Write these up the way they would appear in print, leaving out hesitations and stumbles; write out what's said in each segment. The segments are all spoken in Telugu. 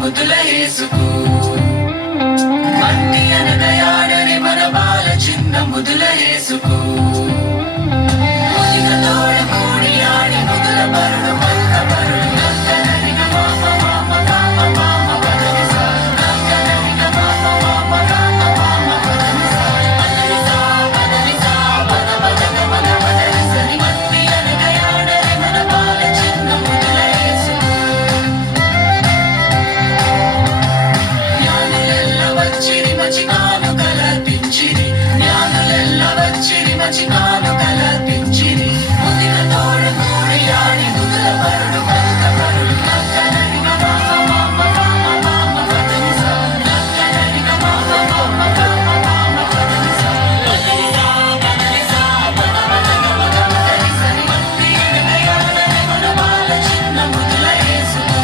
ముద్దుల యేసుకు మట్టి అనగయాడని మన బాల చిన్న ముదుల యేసుకు ముదిగ తోడ కూడి ఆడి ముదుల బరుడు పల్క బరుడు గంగనరిగ మామ మామ మామ మామ పదని సా గంగనరిగ మామ మామ మామ మామ పదని సా పదని సా పద పద గమన పదని సరి మట్టి అనగయాడని మన బాల చిన్న ముదుల యేసుకు వచ్చిరి మచి కానుకల పించిరి జ్ఞానులెల్ల వచ్చిరి మచి కానుకల పించిరి ముదిగ తోడ కూడి ఆడి ముదుల బరుడు పల్క బరుడు గంగనరిగ మామ మామ మామ మామ పదని సా గంగనరిగ మామ మామ మామ మామ పదని సా పదని సా పద పద గమ గమ దని సరి మట్టి అనగయాడని మన బాల చిన్న ముదుల యేసుకు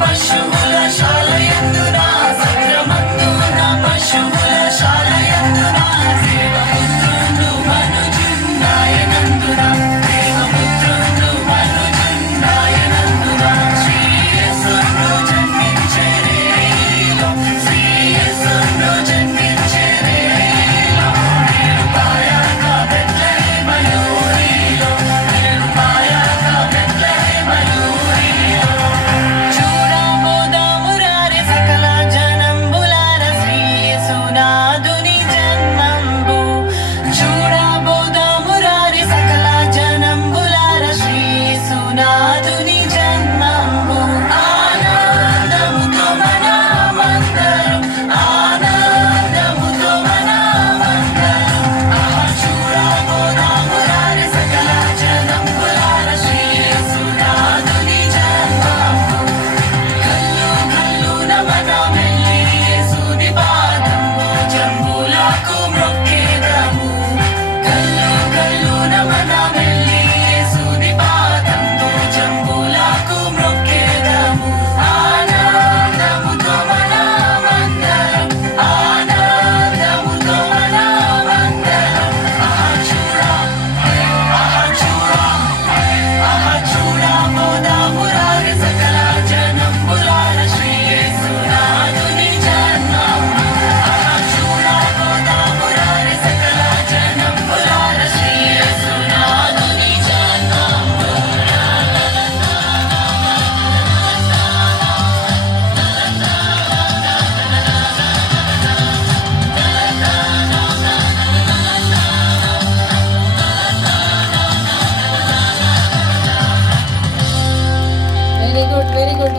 పశువుల శాలయందు